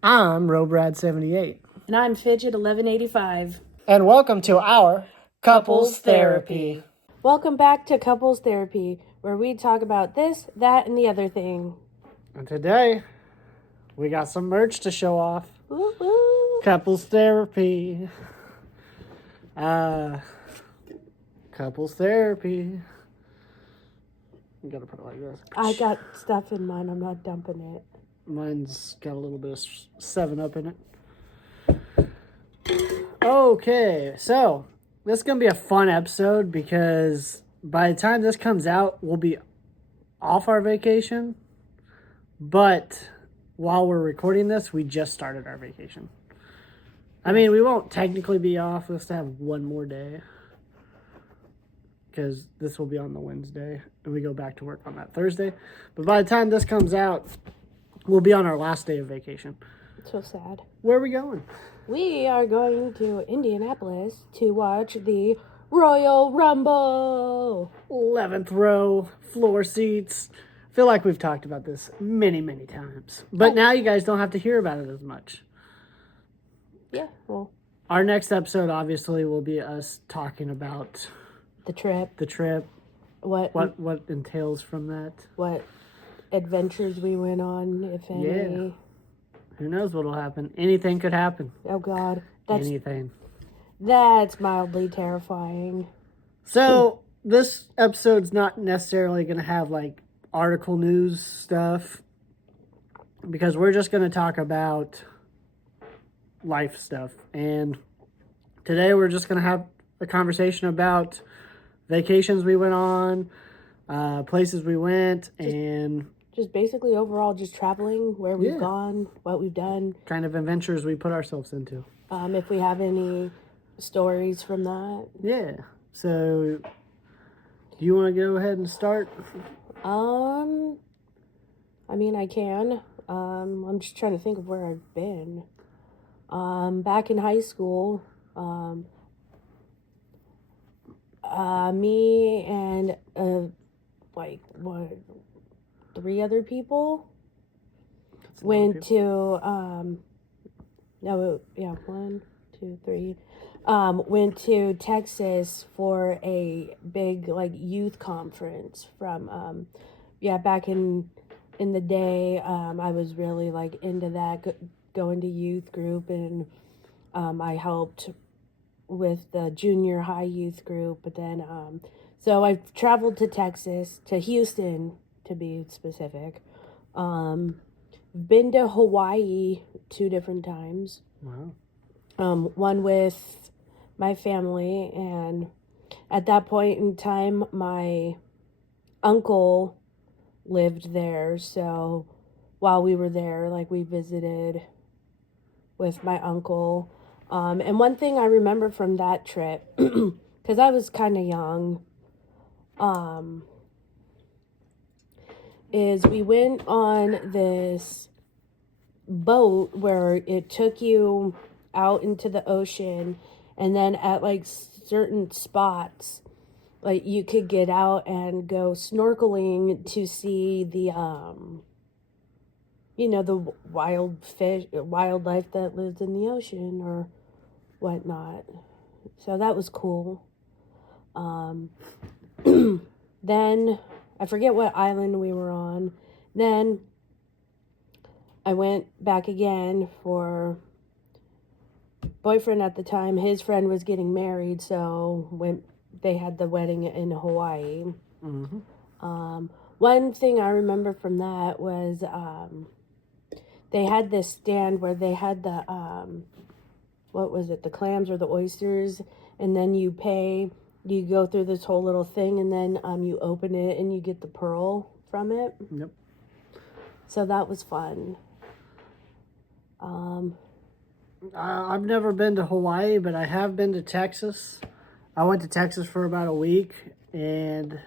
I'm Robrad78. And I'm Fidget 1185. And welcome to our Couples Therapy. Welcome back to Couples Therapy, where we talk about this, that, and the other thing. And today, we got some merch to show off. Woo-hoo. Couples Therapy. Couples Therapy. You gotta put it like this. I got stuff in mine. I'm not dumping it. Mine's got a little bit of 7-Up in it. Okay, so this is going to be a fun episode because by the time this comes out, we'll be off our vacation. But while we're recording this, we just started our vacation. I mean, we won't technically be off. We'll still have one more day because this will be on the Wednesday and we go back to work on that Thursday. But by the time this comes out, we'll be on our last day of vacation. So sad. Where are we going? We are going to Indianapolis to watch the Royal Rumble. 11th row, floor seats. I feel like we've talked about this many, many times. But now you guys don't have to hear about it as much. Yeah, well. Our next episode, obviously, will be us talking about the trip. What entails from that. What adventures we went on, if any. Yeah. Who knows what'll happen? Anything could happen. Oh, God. Anything. That's mildly terrifying. So, this episode's not necessarily going to have, like, article news stuff. Because we're just going to talk about life stuff. And today we're just going to have a conversation about vacations we went on, places we went, and just basically overall just traveling, where we've gone, what we've done. Kind of adventures we put ourselves into. If we have any stories from that. Yeah. So, do you want to go ahead and start? I mean, I can. I'm just trying to think of where I've been. Back in high school, me and, 3 other people went to, 1, 2, 3, went to Texas for a big, youth conference from, back in the day. I was really, into that, going to youth group, and, I helped with the junior high youth group, but then, so I've traveled to Texas, to Houston, to be specific. Been to Hawaii 2 different times. Wow. One with my family, and at that point in time, my uncle lived there, so while we were there, we visited with my uncle. And one thing I remember from that trip, because I was kind of young, is we went on this boat where it took you out into the ocean, and then at certain spots, you could get out and go snorkeling to see the the wildlife that lives in the ocean or whatnot. So that was cool. Then I forget what island we were on. Then I went back again for boyfriend at the time. His friend was getting married, so they had the wedding in Hawaii. Mm-hmm. One thing I remember from that was they had this stand where they had the what was it, the clams or the oysters, and then you go through this whole little thing, and then you open it and you get the pearl from it. Yep. So that was fun. I've never been to Hawaii, but I have been to Texas. I went to Texas for about a week, and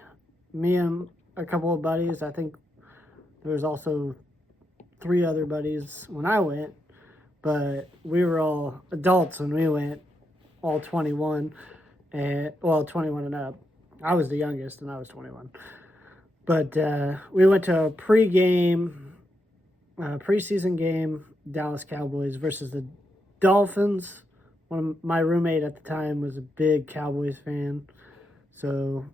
me and a couple of buddies, I think there was also 3 other buddies when I went, but we were all adults when we went, all 21, 21 and up. I was the youngest, and I was 21. But we went to a preseason game Dallas Cowboys versus the Dolphins. My roommate at the time was a big Cowboys fan, so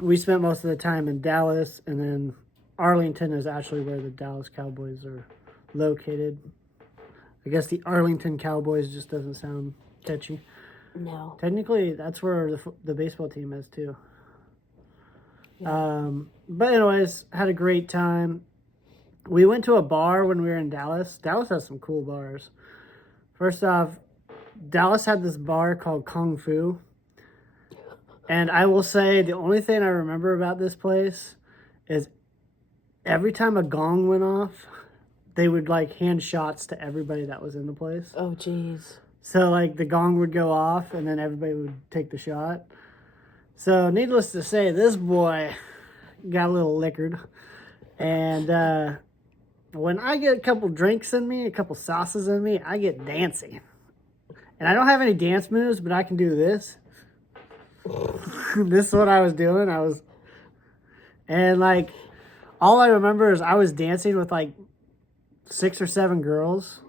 we spent most of the time in Dallas, and then Arlington is actually where the Dallas Cowboys are located. I guess the Arlington Cowboys just doesn't sound catchy. No. Technically, that's where the baseball team is too. Yeah. But anyways, had a great time. We went to a bar when we were in Dallas. Dallas has some cool bars. First off, Dallas had this bar called Kung Fu. And I will say the only thing I remember about this place is every time a gong went off, they would like hand shots to everybody that was in the place. Oh, jeez. So like the gong would go off and then everybody would take the shot. So needless to say, this boy got a little liquored. And when I get a couple drinks in me, a couple sauces in me, I get dancy. And I don't have any dance moves, but I can do this. This is what I was doing. And like, all I remember is I was dancing with like 6 or 7 girls,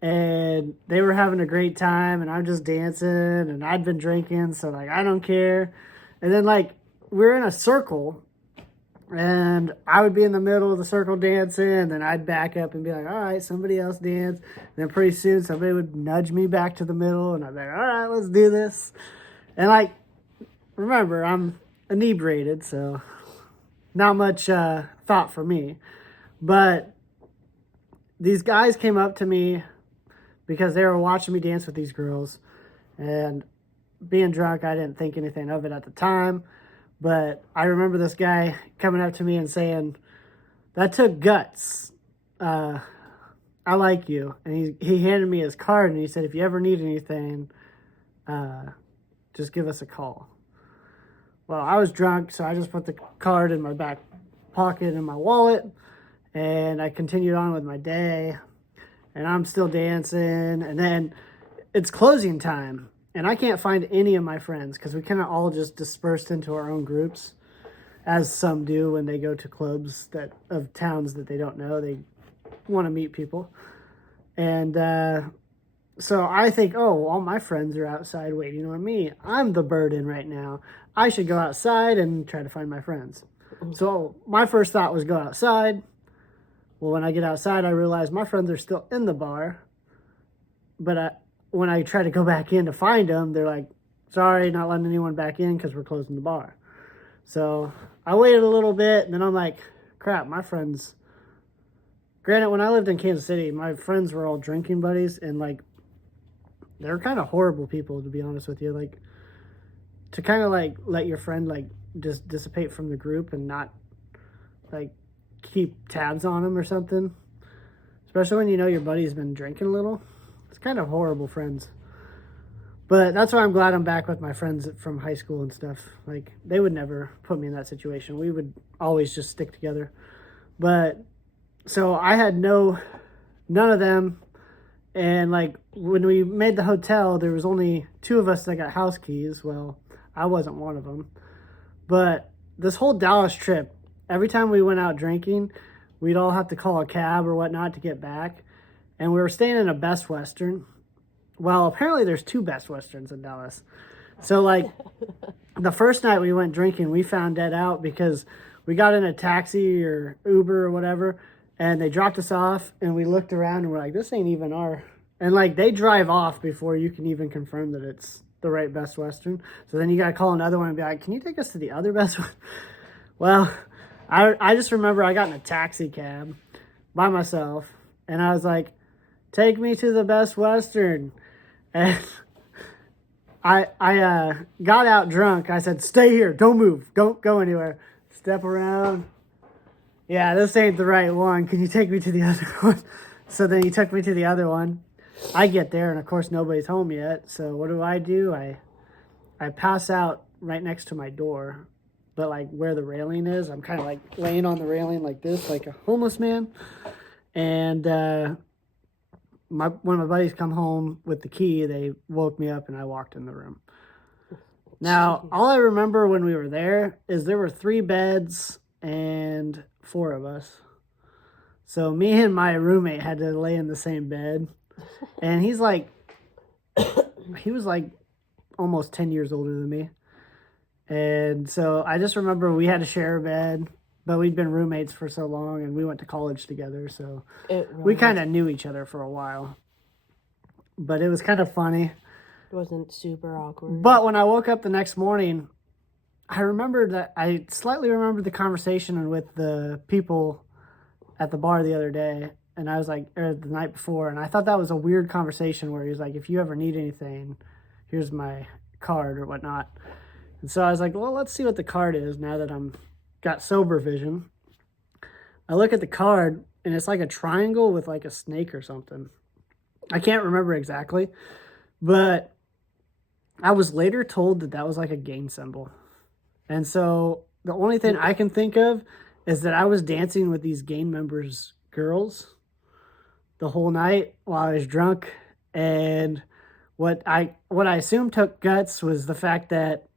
and they were having a great time, and I'm just dancing, and I'd been drinking, so like, I don't care. And then like, we're in a circle, and I would be in the middle of the circle dancing, and then I'd back up and be like, all right, somebody else dance. And then pretty soon somebody would nudge me back to the middle, and I'd be like, all right, let's do this. And like, remember, I'm inebriated, so not much thought for me. But these guys came up to me because they were watching me dance with these girls. And being drunk, I didn't think anything of it at the time. But I remember this guy coming up to me and saying, that took guts. I like you. And he handed me his card, and he said, if you ever need anything, just give us a call. Well, I was drunk, so I just put the card in my back pocket in my wallet, and I continued on with my day, and I'm still dancing, and then it's closing time, and I can't find any of my friends because we kind of all just dispersed into our own groups, as some do when they go to clubs of towns that they don't know. They want to meet people. And so I think, oh, all my friends are outside waiting on me. I'm the burden right now. I should go outside and try to find my friends. So my first thought was go outside. Well, when I get outside, I realize my friends are still in the bar. But when I try to go back in to find them, they're like, sorry, not letting anyone back in because we're closing the bar. So I waited a little bit, and then I'm like, crap, my friends. Granted, when I lived in Kansas City, my friends were all drinking buddies, and like, they're kind of horrible people, to be honest with you. Like, to kind of like let your friend like just dissipate from the group and not like keep tabs on them or something, especially when you know your buddy's been drinking a little. It's kind of horrible friends. But that's why I'm glad I'm back with my friends from high school and stuff. Like, they would never put me in that situation. We would always just stick together. But so I had none of them. And like, when we made the hotel, there was only 2 of us that got house keys. Well, I wasn't one of them. But this whole Dallas trip, every time we went out drinking, we'd all have to call a cab or whatnot to get back. And we were staying in a Best Western. Well, apparently there's 2 Best Westerns in Dallas. So like, the first night we went drinking, we found that out because we got in a taxi or Uber or whatever, and they dropped us off, and we looked around and we're like, this ain't even our... And like, they drive off before you can even confirm that it's the right Best Western. So then you got to call another one and be like, can you take us to the other Best Western? Well, I just remember I got in a taxi cab by myself, and I was like, take me to the Best Western. And I got out drunk. I said, stay here. Don't move. Don't go anywhere. Step around. Yeah, this ain't the right one. Can you take me to the other one? So then he took me to the other one. I get there, and of course nobody's home yet. So what do? I pass out right next to my door, but like where the railing is, I'm kind of like laying on the railing like this, like a homeless man. And when my buddies come home with the key, they woke me up and I walked in the room. Now, all I remember when we were there is there were 3 beds and 4 of us. So me and my roommate had to lay in the same bed. And he was like almost 10 years older than me. And so I just remember we had to share a bed, but we'd been roommates for so long and we went to college together. So we kind of knew each other for a while. But it was kind of funny. It wasn't super awkward. But when I woke up the next morning, I slightly remembered the conversation with the people at the bar the other day. And I was like, or the night before, and I thought that was a weird conversation where he was like, if you ever need anything, here's my card or whatnot. And so I was like, well, let's see what the card is now that I'm got sober vision. I look at the card, and it's like a triangle with like a snake or something. I can't remember exactly, but I was later told that was like a gang symbol. And so the only thing I can think of is that I was dancing with these gang members' girls the whole night while I was drunk. And what I assumed took guts was the fact that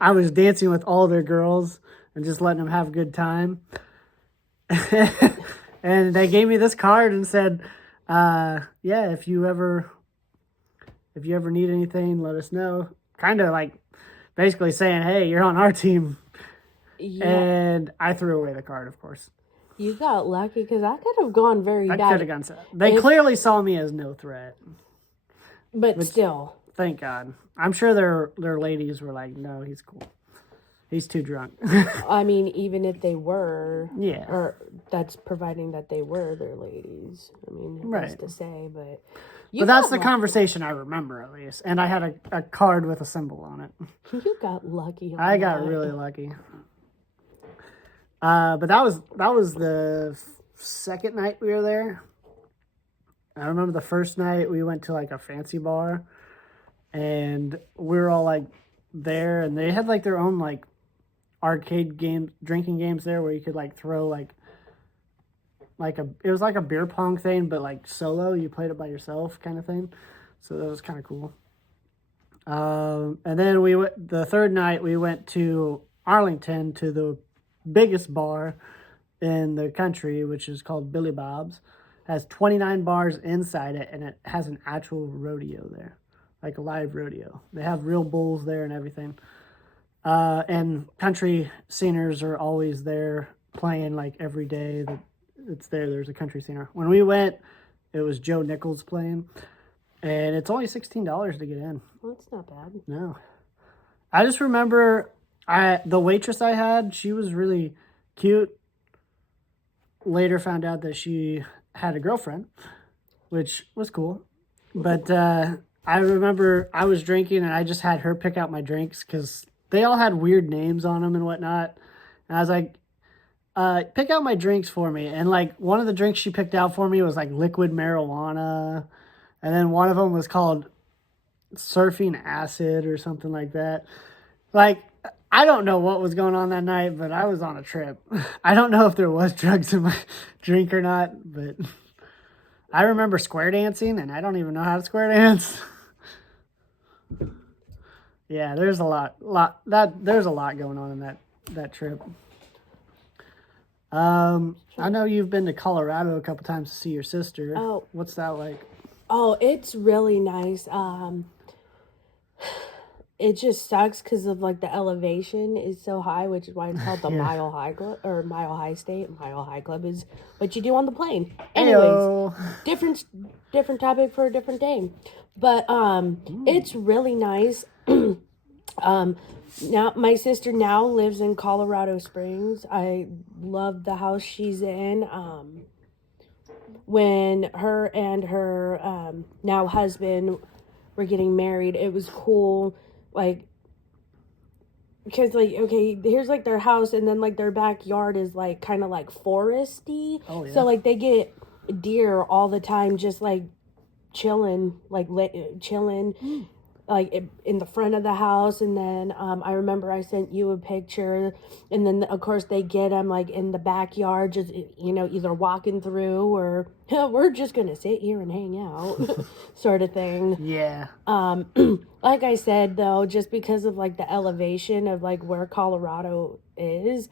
I was dancing with all their girls and just letting them have a good time. And they gave me this card and said, yeah, if you ever need anything, let us know. Kind of like basically saying, hey, you're on our team. Yeah. And I threw away the card, of course. You got lucky because I could have gone very bad. I could have gone sad. They clearly saw me as no threat. But still. Thank God. I'm sure their ladies were like, no, he's cool. He's too drunk. I mean, even if they were. Yeah. Or that's providing that they were their ladies. I mean, right. To say, but. But that's the conversation I remember, at least. And I had a card with a symbol on it. You got lucky. I got really lucky. But that was the second night we were there. I remember the first night we went to like a fancy bar, and we were all like there, and they had like their own like arcade game, drinking games there where you could like throw it was like a beer pong thing, but like solo, you played it by yourself kind of thing. So that was kind of cool. And then the third night we went to Arlington to the biggest bar in the country, which is called Billy Bob's. It has 29 bars inside it, and it has an actual rodeo there, like a live rodeo. They have real bulls there and everything. And country singers are always there playing like every day that it's there. There's a country singer. When we went, it was Joe Nichols playing, and it's only $16 to get in. Well, that's not bad. No. I just remember the waitress I had, she was really cute. Later found out that she had a girlfriend, which was cool. But I remember I was drinking and I just had her pick out my drinks because they all had weird names on them and whatnot. And I was like, pick out my drinks for me. And like one of the drinks she picked out for me was like liquid marijuana. And then one of them was called surfing acid or something like that. Like, I don't know what was going on that night, but I was on a trip. I don't know if there was drugs in my drink or not, but I remember square dancing, and I don't even know how to square dance. Yeah, there's a lot going on in that trip. I know you've been to Colorado a couple times to see your sister. Oh, what's that like? Oh, it's really nice. It just sucks because of like the elevation is so high, which is why it's called the Mile High Club or Mile High State. Mile High Club is what you do on the plane. Anyways, Ayo. different topic for a different day. But it's really nice. Now my sister now lives in Colorado Springs. I love the house she's in. When her and her now husband were getting married, it was cool. Like, because like, okay, here's like their house, and then like their backyard is like kind of like foresty. Oh, yeah. So like they get deer all the time, just like chilling, like chilling, like in the front of the house. And then I remember I sent you a picture, and then of course they get them like in the backyard, just either walking through or we're just gonna sit here and hang out, sort of thing. Yeah. Like I said though, just because of like the elevation of like where Colorado is,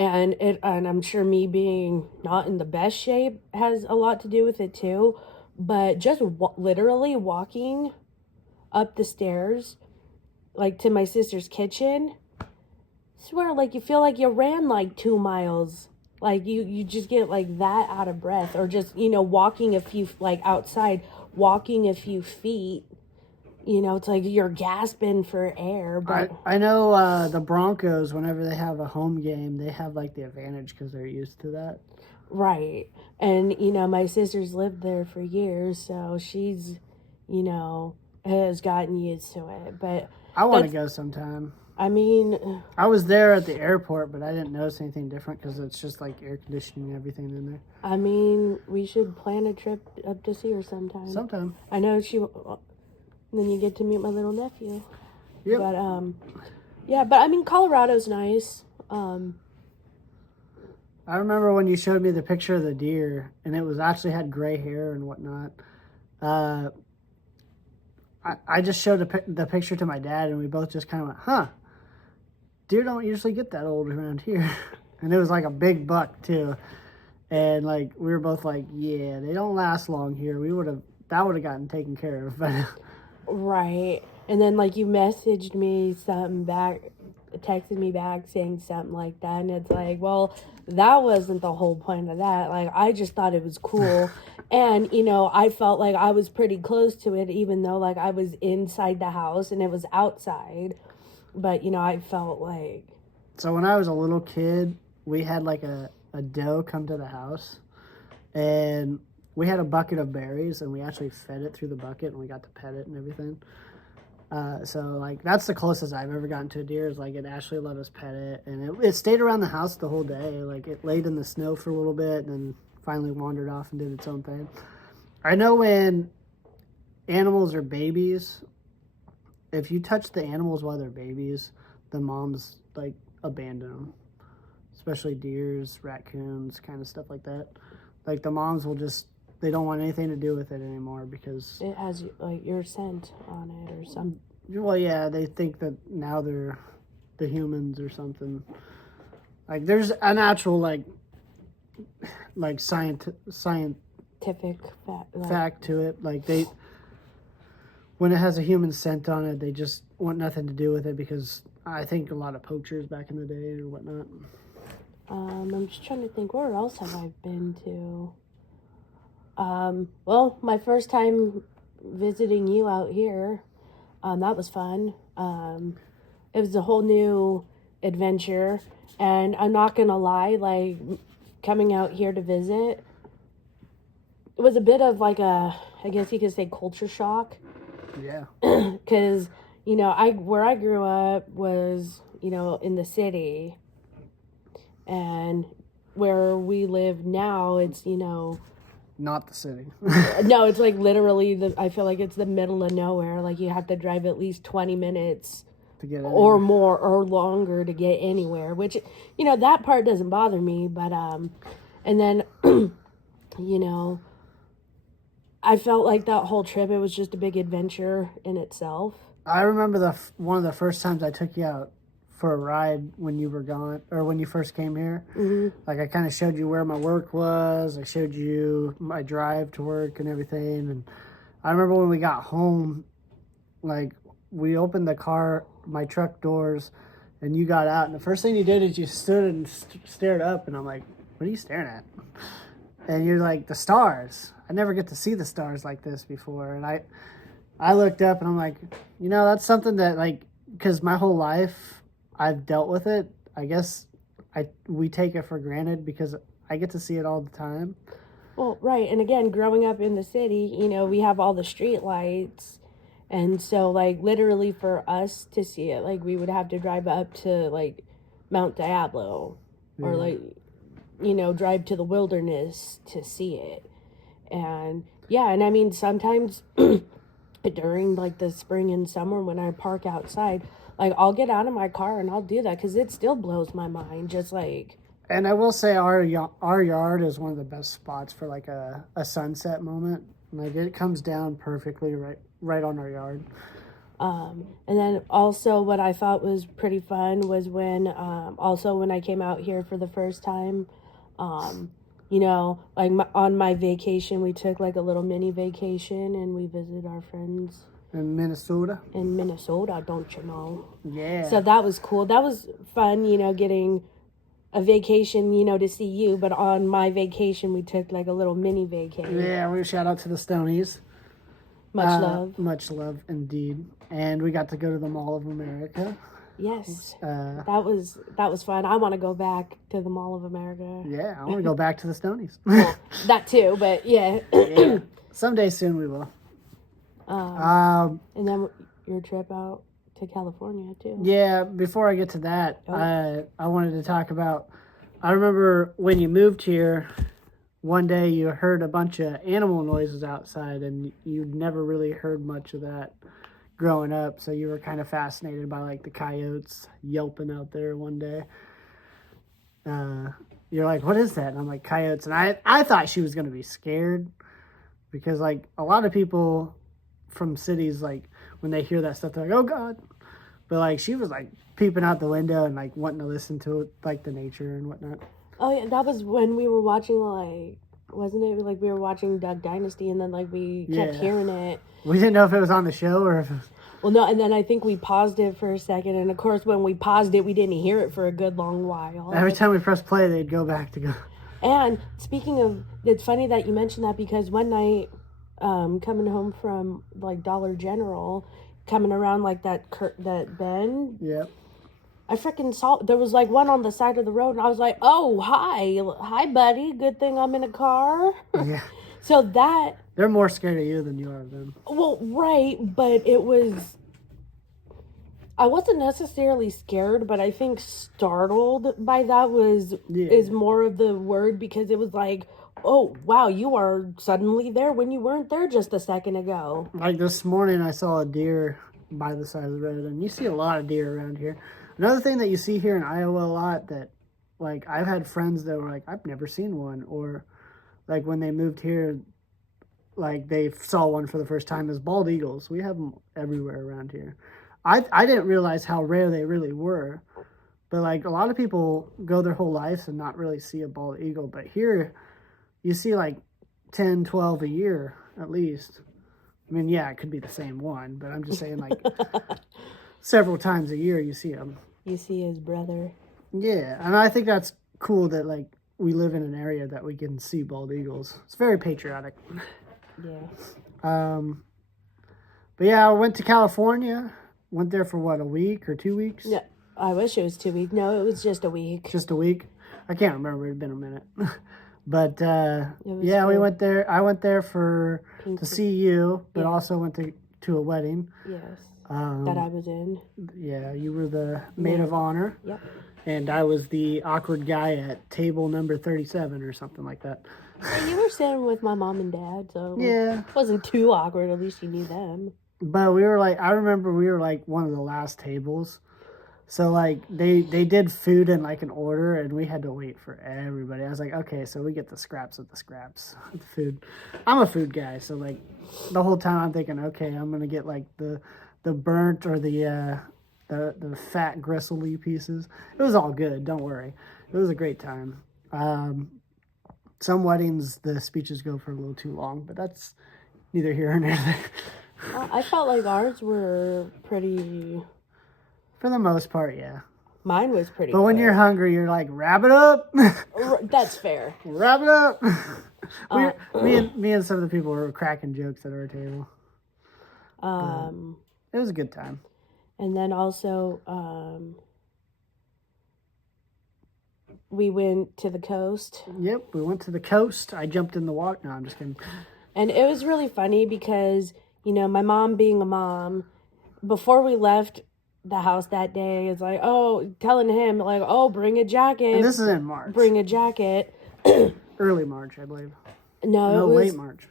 and I'm sure me being not in the best shape has a lot to do with it too. But just literally walking up the stairs, like to my sister's kitchen, I swear, like you feel like you ran like 2 miles. Like you just get like that out of breath, or just walking a few like outside, walking a few feet. It's like you're gasping for air. But I know the Broncos, whenever they have a home game, they have like the advantage because they're used to that. right, and my sister's lived there for years, so she's has gotten used to it. But I want to go sometime. I mean, I was there at the airport, but I didn't notice anything different because it's just like air conditioning and everything in there. I mean, we should plan a trip up to see her sometime. Sometime. I know she. Then you get to meet my little nephew. Yep. But yeah. But I mean, Colorado's nice. I remember when you showed me the picture of the deer, and it was actually had gray hair and whatnot. I just showed the picture to my dad, and we both just kind of went, "Huh, deer don't usually get that old around here." And it was like a big buck too, and like we were both like, "Yeah, they don't last long here. That would have gotten taken care of." But right, and then like you messaged me something back, texted me back saying something like that, and it's like, well, that wasn't the whole point of that. Like, I just thought it was cool. And, I felt like I was pretty close to it, even though, like, I was inside the house and it was outside. But, I felt like... So when I was a little kid, we had, like, a doe come to the house. And we had a bucket of berries, and we actually fed it through the bucket, and we got to pet it and everything. So, like, that's the closest I've ever gotten to a deer is, like, it actually let us pet it. And it stayed around the house the whole day. Like, it laid in the snow for a little bit and then finally wandered off and did its own thing. I know when animals are babies, if you touch the animals while they're babies, the moms, like, abandon them. Especially deers, raccoons, kind of stuff like that. Like, the moms will just... They don't want anything to do with it anymore because... It has, like, your scent on it or something. Well, yeah, they think that now they're the humans or something. Like, there's an actual, like scientific fact to it. Like, when it has a human scent on it, they just want nothing to do with it because I think a lot of poachers back in the day or whatnot. I'm just trying to think, where else have I been to? Well, my first time visiting you out here, that was fun. It was a whole new adventure, and I'm not gonna lie, like, coming out here to visit, it was a bit of like I guess you could say culture shock. Yeah. Because, where I grew up was, in the city, and where we live now, it's, Not the city. no, it's like literally I feel like it's the middle of nowhere. Like, you have to drive at least 20 minutes To get or more or longer to get anywhere, which, that part doesn't bother me. But, and then, I felt like that whole trip, it was just a big adventure in itself. I remember one of the first times I took you out for a ride when you were gone, or when you first came here. Mm-hmm. Like, I kind of showed you where my work was. I showed you my drive to work and everything. And I remember when we got home, like, we opened my truck doors, and you got out. And the first thing you did is you stood and stared up. And I'm like, what are you staring at? And you're like, the stars. I never get to see the stars like this before. And I looked up, and I'm like, that's something that, like, because my whole life I've dealt with it. I guess we take it for granted because I get to see it all the time. Well, right. And again, growing up in the city, we have all the street lights. And so, like, literally for us to see it, like, we would have to drive up to, like, Mount Diablo. Yeah. Or, like, drive to the wilderness to see it. And, yeah, and I mean, sometimes during, like, the spring and summer when I park outside, like, I'll get out of my car and I'll do that because it still blows my mind, just like... And I will say our yard is one of the best spots for, like, a sunset moment. Like, it comes down perfectly right on our yard. And then also what I thought was pretty fun was when I came out here for the first time, like on my vacation, we took like a little mini vacation and we visited our friends In Minnesota. in Minnesota, don't you know? Yeah. So that was cool. That was fun, getting a vacation, to see you. But on my vacation, we took like a little mini vacation. Yeah, we shout out to the Stonies. Much love. Much love indeed. And we got to go to the Mall of America. Yes. That was fun. I want to go back to the Mall of America. Yeah, I want to go back to the Stonies. Well, that too, but yeah. Yeah. Someday soon we will. And then your trip out to California too. Yeah, before I get to that, I wanted to talk about, I remember when you moved here, one day you heard a bunch of animal noises outside, and you'd never really heard much of that growing up, so you were kind of fascinated by like the coyotes yelping out there one day. You're like, what is that? And I'm like, coyotes. And I thought she was going to be scared, because like a lot of people from cities, like when they hear that stuff, they're like, oh God. But like she was like peeping out the window and like wanting to listen to like the nature and whatnot. Oh yeah, that was when we were watching, like, wasn't it like we were watching Duck Dynasty, and then like we kept hearing it. We didn't know if it was on the show or if it was... Well, no, and then I think we paused it for a second, and of course when we paused it, we didn't hear it for a good long while. Every time we pressed play, they'd go back to go. And speaking of, it's funny that you mentioned that, because one night, coming home from like Dollar General, coming around like that bend. Yep. I freaking saw, there was like one on the side of the road, and I was like, oh, hi buddy, good thing I'm in a car. Yeah. So that... They're more scared of you than you are of them. Well, right, but it was... I wasn't necessarily scared, but I think startled by that is more of the word, because it was like, oh, wow, you are suddenly there when you weren't there just a second ago. Like this morning, I saw a deer by the side of the road, and you see a lot of deer around here. Another thing that you see here in Iowa a lot, that like I've had friends that were like, I've never seen one, or like when they moved here, like they saw one for the first time, is bald eagles. We have them everywhere around here. I didn't realize how rare they really were, but like a lot of people go their whole lives and not really see a bald eagle, but here you see like 10, 12 a year at least. I mean, yeah, it could be the same one, but I'm just saying like several times a year you see them. You see his brother. Yeah, and I think that's cool that like we live in an area that we can see bald eagles. It's very patriotic. Yeah. But yeah, I went to California. Went there for what, a week or 2 weeks? Yeah, I wish it was 2 weeks. No, it was just a week. Just a week? I can't remember. It had been a minute. But yeah, cool. we went there. I went there to see you, but also went to a wedding. Yes. That I was in. Yeah, you were the maid of honor. Yep. And I was the awkward guy at table number 37 or something like that. Yeah, you were sitting with my mom and dad, so yeah, it wasn't too awkward. At least you knew them. But we were like, I remember we were like one of the last tables. So like they did food in like an order, and we had to wait for everybody. I was like, okay, so we get the scraps of the food. I'm a food guy, so like the whole time I'm thinking, okay, I'm gonna get like the burnt or the fat gristly pieces. It was all good, don't worry. It was a great time. Some weddings the speeches go for a little too long, but that's neither here nor there. I felt like ours were pretty... For the most part, yeah. Mine was pretty But when you're hungry, you're like, wrap it up! That's fair. Wrap it up! Me and some of the people were cracking jokes at our table. It was a good time. And then also, we went to the coast. Yep, we went to the coast. I jumped in the water. No, I'm just kidding. And it was really funny because... You know, my mom being a mom, before we left the house that day, is like, oh, telling him, like, oh, bring a jacket. And this is in March. Bring a jacket. Early March, I believe. No, it was late March.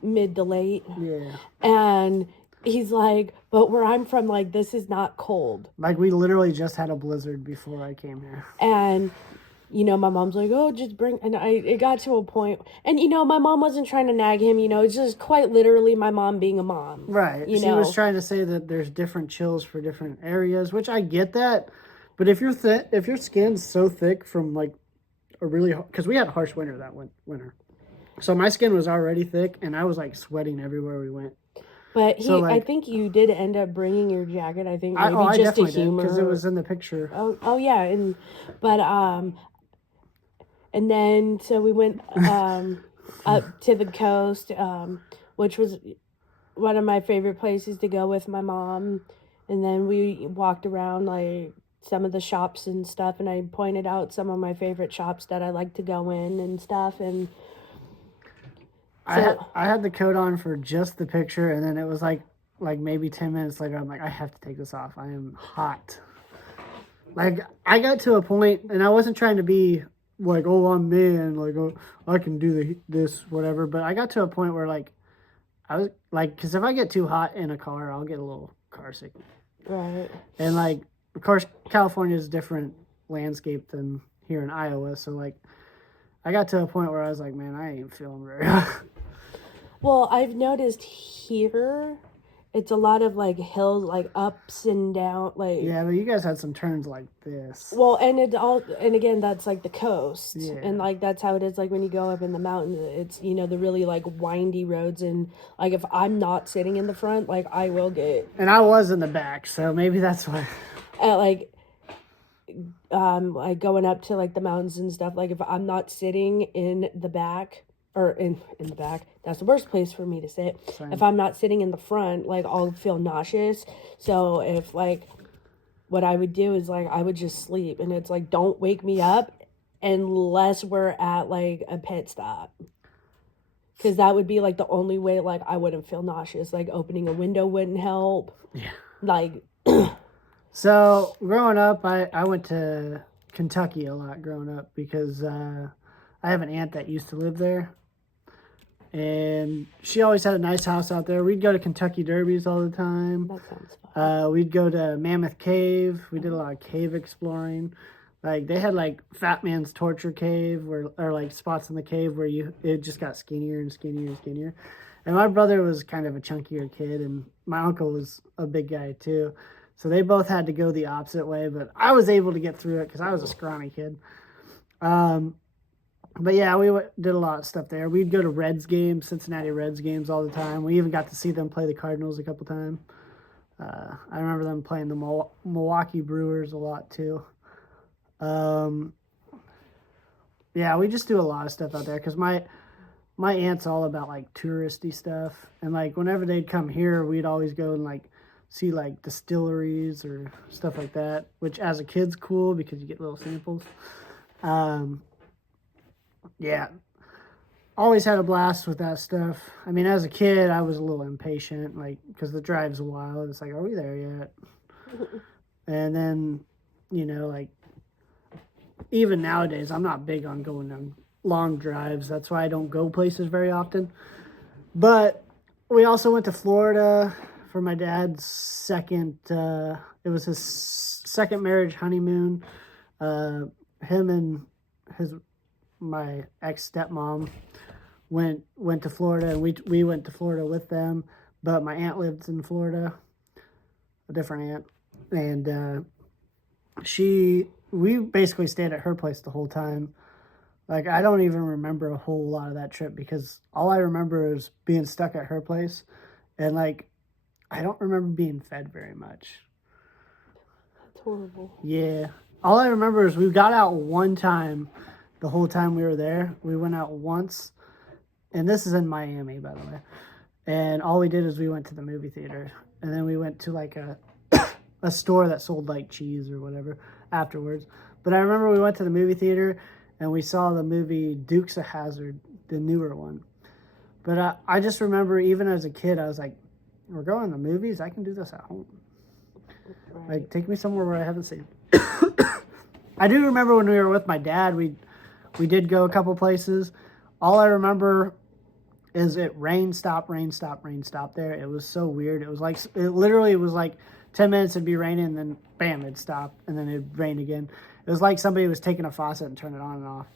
Mid to late. Yeah. And he's like, but where I'm from, like, this is not cold. Like, we literally just had a blizzard before I came here. And you know, my mom's like, oh, just bring, and it got to a point, and, you know, my mom wasn't trying to nag him, you know, it's just quite literally my mom being a mom. Right. You She was know, trying to say that there's different chills for different areas, which I get that. But if if your skin's so thick from like a really, because we had a harsh winter that winter, so my skin was already thick, and I was like sweating everywhere we went. but So I like, think you did end up bringing your jacket, I think maybe I just to definitely did because it humor. was in the picture. Oh yeah, but and then so we went up to the coast, which was one of my favorite places to go with my mom. And then we walked around like some of the shops and stuff, and I pointed out some of my favorite shops that I like to go in and stuff. And so I had the coat on for just the picture, and then it was like maybe 10 minutes later, I'm like, I have to take this off. I am hot. Like I got to a point, and I wasn't trying to be like, oh, I'm man, like, oh, I can do this whatever. But I got to a point where like I was like, because if I get too hot in a car, I'll get a little car sick. right. And like, of course, California is a different landscape than here in Iowa. So like, I got to a point where I was like, man, I ain't feeling very hot. Well, I've noticed here it's a lot of like hills, like ups and down, like Yeah, but you guys had some turns like this. well, and it all, and again, that's like the coast, Yeah. and like that's how it is. Like when you go up in the mountains, it's, you know, the really like windy roads, and like if I'm not sitting in the front, like I will get And I was in the back, so maybe that's why. like like going up to like the mountains and stuff. Like if I'm not sitting in the back or in the back, that's the worst place for me to sit. Same. If I'm not sitting in the front, like I'll feel nauseous. So if like what I would do is like I would just sleep, and it's like don't wake me up unless we're at like a pit stop, because that would be like the only way like I wouldn't feel nauseous. Like opening a window wouldn't help. Yeah. Like So growing up, I went to Kentucky a lot growing up because I have an aunt that used to live there, and she always had a nice house out there. We'd go to Kentucky Derbies all the time. that sounds fun. We'd go to Mammoth Cave. We did a lot of cave exploring. Like they had like Fat Man's Torture Cave, or like spots in the cave where it just got skinnier and skinnier and skinnier. And my brother was kind of a chunkier kid, and my uncle was a big guy too. So they both had to go the opposite way, but I was able to get through it because I was a scrawny kid. But yeah, we did a lot of stuff there. We'd go to Reds games, Cincinnati Reds games all the time. We even got to see them play the Cardinals a couple times. I remember them playing the Milwaukee Brewers a lot too. Yeah, we just do a lot of stuff out there because my aunt's all about like touristy stuff, and like whenever they'd come here, we'd always go and like see like distilleries or stuff like that, which as a kid's cool because you get little samples. Yeah, always had a blast with that stuff. I mean, as a kid, I was a little impatient, like because the drive's a while. It's like, are we there yet? And then, you know, like even nowadays, I'm not big on going on long drives. That's why I don't go places very often. But we also went to Florida for my dad's second. It was his second marriage honeymoon. Him and my ex stepmom went to Florida, and we went to Florida with them. But my aunt lived in Florida, a different aunt, and we basically stayed at her place the whole time. Like I don't even remember a whole lot of that trip because all I remember is being stuck at her place, and like I don't remember being fed very much. That's horrible. Yeah, all I remember is we got out one time. The whole time we were there, we went out once, and this is in Miami, by the way. And all we did is we went to the movie theater, and then we went to like a store that sold like cheese or whatever afterwards. But I remember we went to the movie theater and we saw the movie Dukes of Hazzard, the newer one. But I just remember even as a kid, I was like, we're going to the movies? I can do this at home. Right. Like, take me somewhere where I haven't seen. I do remember when we were with my dad, we did go a couple places. All I remember is it rain, stop there. It was so weird. It was like, it literally was like 10 minutes it'd be raining, and then bam, it'd stop, and then it'd rain again. It was like somebody was taking a faucet and turning it on and off.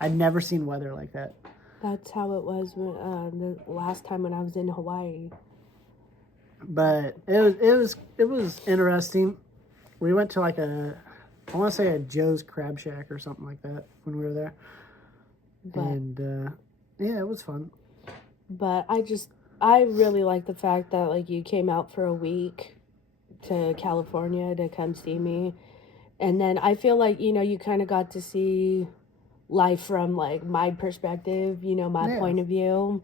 I'd never seen weather like that. That's how it was when, the last time when I was in Hawaii. But it was interesting. We went to like I want to say a Joe's Crab Shack or something like that when we were there. But, And yeah, it was fun. But I really like the fact that like you came out for a week to California to come see me. And then I feel like, you kind of got to see life from like my perspective, my point of view.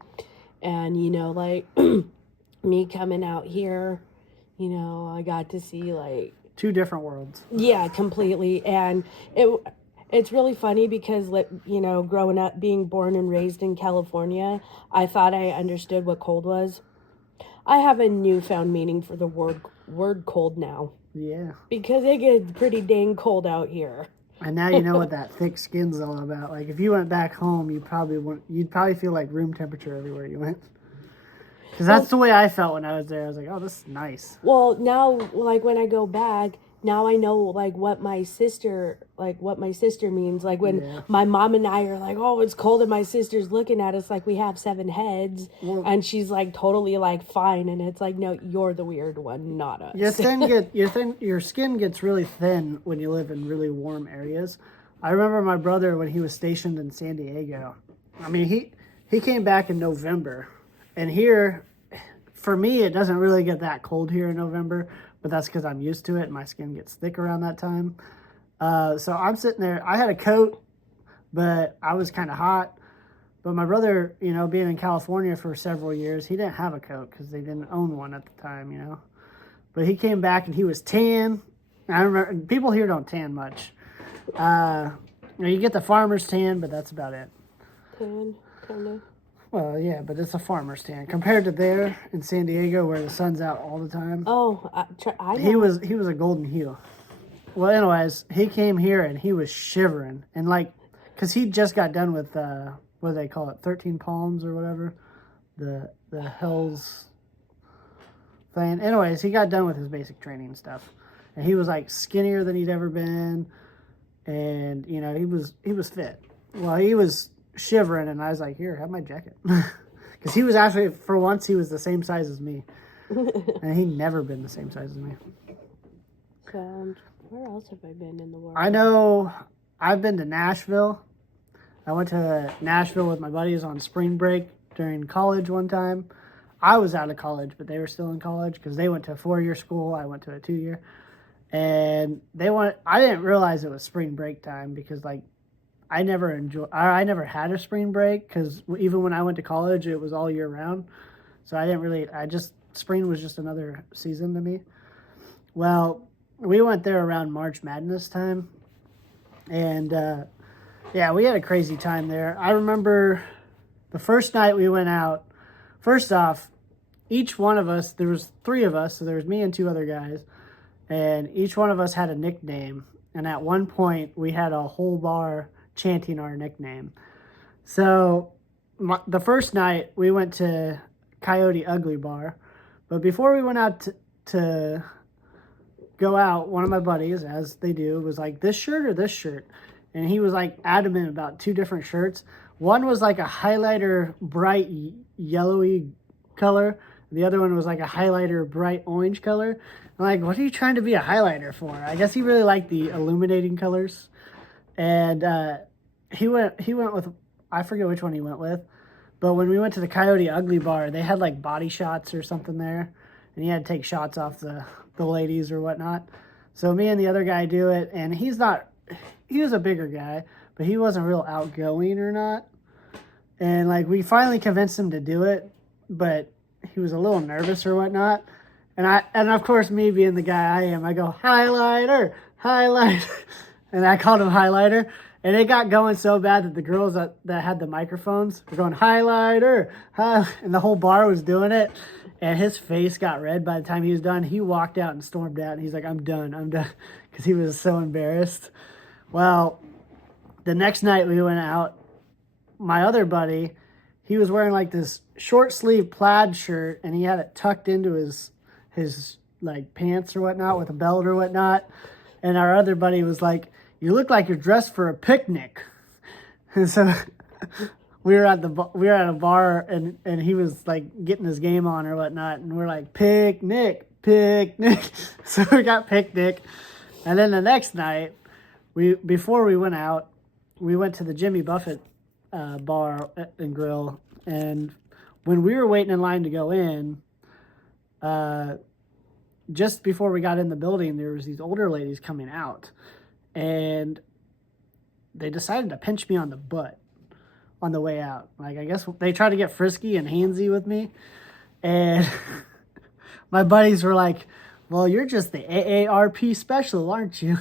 And, like me coming out here, I got to see like 2 different worlds. Yeah, completely. And it's really funny because growing up, being born and raised in California, I thought I understood what cold was. I have a newfound meaning for the word cold now. Yeah. Because it gets pretty dang cold out here. And now you know what that thick skin's all about. Like if you went back home, you'd probably feel like room temperature everywhere you went. Because that's the way I felt when I was there. I was like, oh, this is nice. Well, now, like, when I go back, now I know, like, what my sister means. Like, when my mom and I are like, oh, it's cold, and my sister's looking at us like we have 7 heads, and she's, like, totally, like, fine, and it's like, no, you're the weird one, not us. Your skin gets really thin when you live in really warm areas. I remember my brother when he was stationed in San Diego. I mean, he came back in November, and here, for me, it doesn't really get that cold here in November, but that's because I'm used to it and my skin gets thick around that time. So I'm sitting there. I had a coat, but I was kind of hot. But my brother, being in California for several years, he didn't have a coat because they didn't own one at the time, But he came back and he was tan. I remember people here don't tan much. You get the farmer's tan, but that's about it. Tan, kind of. Well, yeah, but it's a farmer's tan compared to there in San Diego where the sun's out all the time. Oh, I know. He was a golden hue. Well, anyways, he came here and he was shivering and because he just got done with what do they call it, 13 Palms or whatever, the Hells thing. Anyways, he got done with his basic training stuff, and he was like skinnier than he'd ever been, and he was fit. Well, he was shivering, and I was like, here, have my jacket. Because he was actually, for once, he was the same size as me. And he'd never been the same size as me. So, where else have I been in the world? I know I've been to Nashville. I went to Nashville with my buddies on spring break during college one time. I was out of college, but they were still in college because they went to a 4-year school. I went to a 2-year. And I didn't realize it was spring break time because, I never had a spring break because even when I went to college, it was all year round. So spring was just another season to me. Well, we went there around March Madness time. And, we had a crazy time there. I remember the first night we went out, first off, each one of us, there was 3 of us, so there was me and 2 other guys. And each one of us had a nickname. And at one point, we had a whole bar chanting our nickname. So the first night we went to Coyote Ugly Bar, but before we went out to go out, one of my buddies, as they do, was like, this shirt or this shirt? And he was like adamant about 2 different shirts. One was like a highlighter bright yellowy color. The other one was like a highlighter bright orange color. I'm like, what are you trying to be a highlighter for? I guess he really liked the illuminating colors. And he went with, I forget which one he went with, but when we went to the Coyote Ugly Bar, they had like body shots or something there, and he had to take shots off the ladies or whatnot. So me and the other guy do it, and he was a bigger guy, but he wasn't real outgoing or not. And we finally convinced him to do it, but he was a little nervous or whatnot. And of course, me being the guy I am, I go, highlighter. And I called him highlighter. And it got going so bad that the girls that had the microphones were going, highlighter. And the whole bar was doing it. And his face got red by the time he was done. He walked out and stormed out. And he's like, I'm done. Because he was so embarrassed. Well, the next night we went out, my other buddy, he was wearing this short sleeve plaid shirt. And he had it tucked into his pants or whatnot with a belt or whatnot. And our other buddy was like, you look like you're dressed for a picnic. And so we were at a bar, and he was like getting his game on or whatnot, and we're like, picnic, picnic. So we got picnic. And then the next night, before we went out, we went to the Jimmy Buffett bar and grill. And when we were waiting in line to go in, just before we got in the building, there was these older ladies coming out, and they decided to pinch me on the butt on the way out. Like, I guess they tried to get frisky and handsy with me, and my buddies were like, well, you're just the AARP special, aren't you?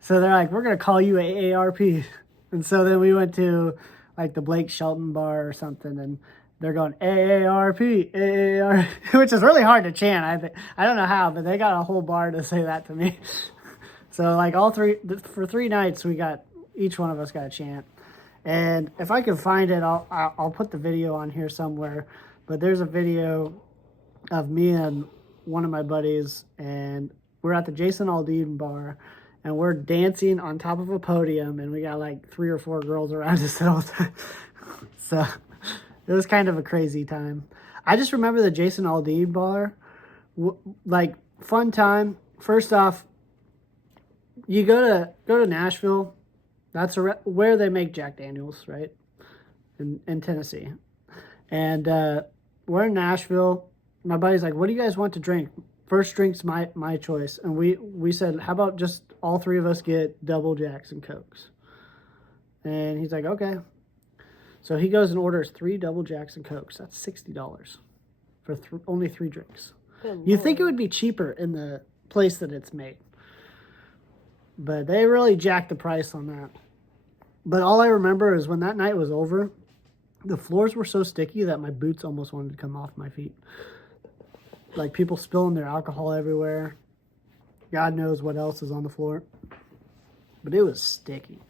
So they're like, we're going to call you AARP. And so then we went to like the Blake Shelton bar or something, and they're going AARP, AARP, which is really hard to chant. I don't know how, but they got a whole bar to say that to me. So like for 3 nights, each one of us got a chant. And if I can find it, I'll put the video on here somewhere. But there's a video of me and one of my buddies, and we're at the Jason Aldean bar, and we're dancing on top of a podium, and we got like 3 or 4 girls around us at all time. So it was kind of a crazy time. I just remember the Jason Aldean bar, like fun time. First off, you go to Nashville. That's where they make Jack Daniels, right? In Tennessee. And we're in Nashville. My buddy's like, what do you guys want to drink? First drink's my choice. And we said, how about just all 3 of us get double Jacks and Cokes? And he's like, okay. So he goes and orders 3 double Jacks and Cokes. That's $60 for only 3 drinks. You'd think it would be cheaper in the place that it's made. But they really jacked the price on that. But all I remember is when that night was over, the floors were so sticky that my boots almost wanted to come off my feet. Like people spilling their alcohol everywhere. God knows what else is on the floor. But it was sticky.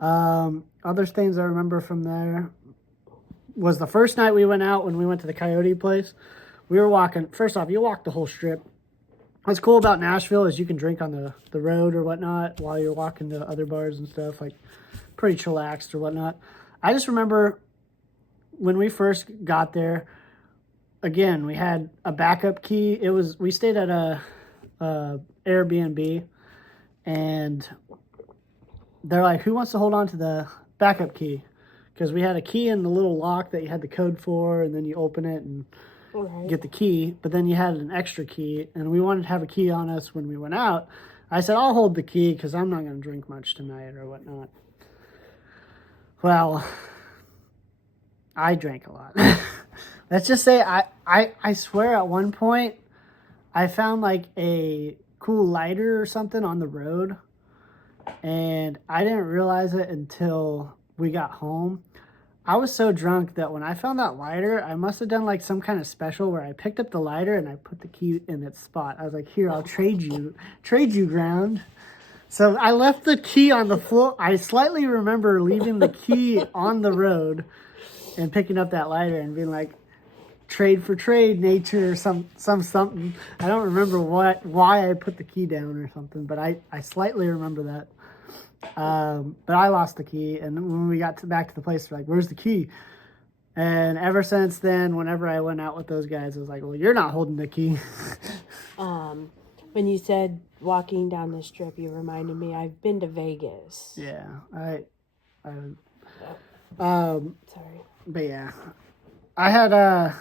Other things I remember from there was the first night we went out when we went to the Coyote place. We were walking. First off, you walk the whole strip. What's cool about Nashville is you can drink on the road or whatnot while you're walking to other bars and stuff, like pretty chillaxed or whatnot. I just remember when we first got there, again, we had a backup key. We stayed at a Airbnb, and they're like, who wants to hold on to the backup key? Because we had a key in the little lock that you had the code for, and then you open it and get the key, but then you had an extra key, and we wanted to have a key on us when we went out. I said, I'll hold the key because I'm not going to drink much tonight or whatnot. Well, I drank a lot. Let's just say I swear at one point I found like a cool lighter or something on the road, and I didn't realize it until we got home. I was so drunk that when I found that lighter, I must have done like some kind of special where I picked up the lighter and I put the key in its spot. I was like, here, I'll trade you ground. So I left the key on the floor. I slightly remember leaving the key on the road and picking up that lighter and being like, trade for trade, nature, or something. I don't remember why I put the key down or something, but I slightly remember that. But I lost the key, and when we got back to the place, they're like, where's the key? And ever since then, whenever I went out with those guys, I was like, well, you're not holding the key. When you said walking down the strip, you reminded me, I've been to Vegas. Yeah, Sorry. But yeah, I had,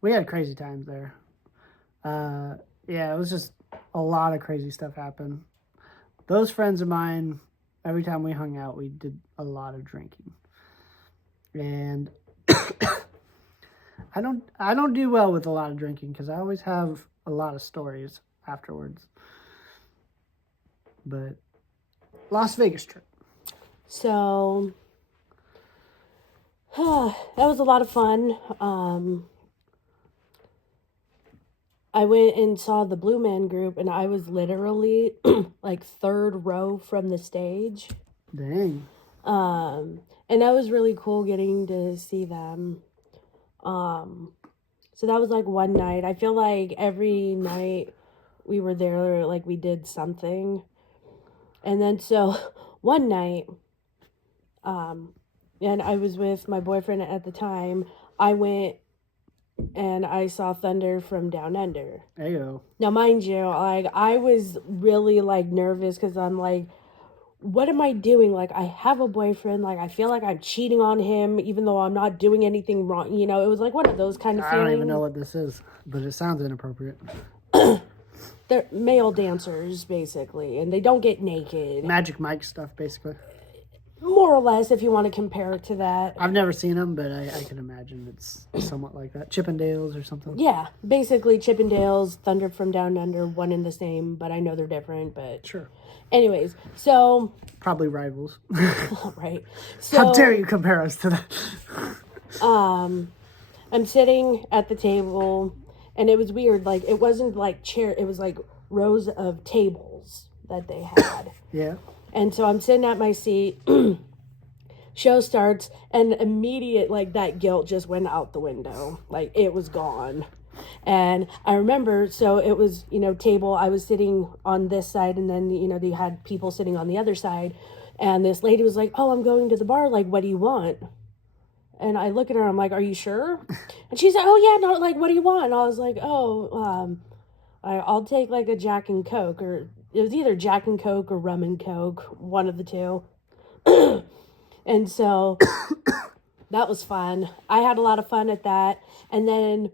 we had crazy times there. Yeah, it was just a lot of crazy stuff happened. Those friends of mine, every time we hung out, we did a lot of drinking. And I don't do well with a lot of drinking because I always have a lot of stories afterwards. But Las Vegas trip. So that was a lot of fun. I went and saw the Blue Man Group, and I was literally like 3rd row from the stage. Dang. And that was really cool getting to see them. So that was like one night. I feel like every night we were there, like we did something. And then so one night, and I was with my boyfriend at the time, I went and I saw Thunder from Down Under. Ayo. Now, mind you, like, I was really, like, nervous because I'm like, what am I doing? Like, I have a boyfriend. Like, I feel like I'm cheating on him, even though I'm not doing anything wrong. You know, it was like one of those kind of feelings. I don't even know what this is, but it sounds inappropriate. They're male dancers, basically, and they don't get naked. Magic Mike stuff, basically. More or less, if you want to compare it to that. I've never seen them, but I can imagine it's somewhat like that. Chippendales or something. Yeah, basically Chippendales, Thunder from Down Under, one and the same, but I know they're different. But Sure. anyways, so Probably rivals. right. So How dare you compare us to that? I'm sitting at the table, and it was weird. Like, it wasn't like chair. It was like rows of tables that they had. Yeah. And so I'm sitting at my seat. Show starts, and immediate, like, that guilt just went out the window. Like, it was gone. And I remember, so it was, you know, table. I was sitting on this side, and then, you know, they had people sitting on the other side. And this lady was like, "Oh, I'm going to the bar. Like, what do you want?" And I look at her, I'm like, "Are you sure?" And she's like, "Oh, yeah, no, like, what do you want?" And I was like, "Oh, I'll take, like, a Jack and Coke," or it was either Jack and Coke or rum and Coke, one of the two. And so that was fun. I had a lot of fun at that. And then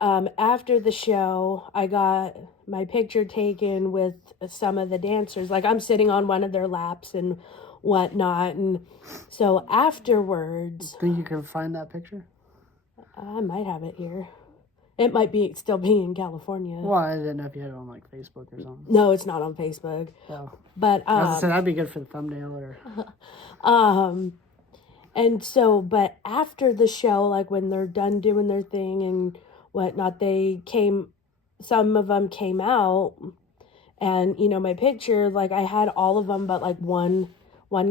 after the show, I got my picture taken with some of the dancers. Like, I'm sitting on one of their laps and whatnot. And so afterwards, Think you can find that picture? I might have it here. It might be still be in California. Well, I didn't know if you had it on like Facebook or something. No, it's not on Facebook. Oh. But I said that'd be good for the thumbnail or. And so, but after the show, like when they're done doing their thing and whatnot, some of them came out, and, you know, my picture, like, I had all of them, but like one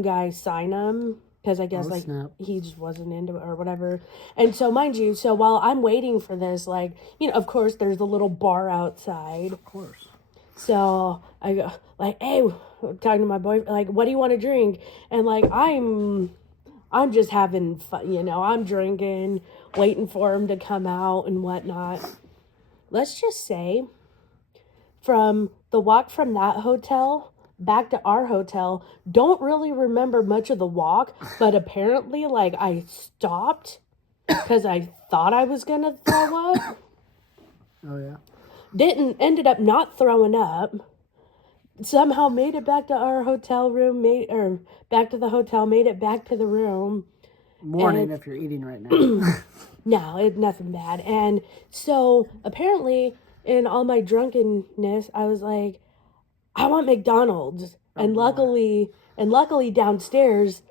guy sign them, because I guess, snap. he just wasn't into it or whatever. And so, mind you, so while I'm waiting for this, like, you know, of course, there's a little bar outside. Of course. So I go, like, "Hey," talking to my boyfriend, like, "What do you want to drink?" And, like, I'm just having fun, you know, I'm drinking, waiting for him to come out and whatnot. Let's just say, from the walk from that hotel back to our hotel, don't really remember much of the walk, but apparently, like, I stopped because I thought I was going to throw up. Oh, yeah. Ended up not throwing up. Somehow made it back to our hotel room, back to the hotel, made it back to the room. Morning if you're eating right now. No, nothing bad. And so apparently in all my drunkenness, I was like, "I want McDonald's." And luckily downstairs,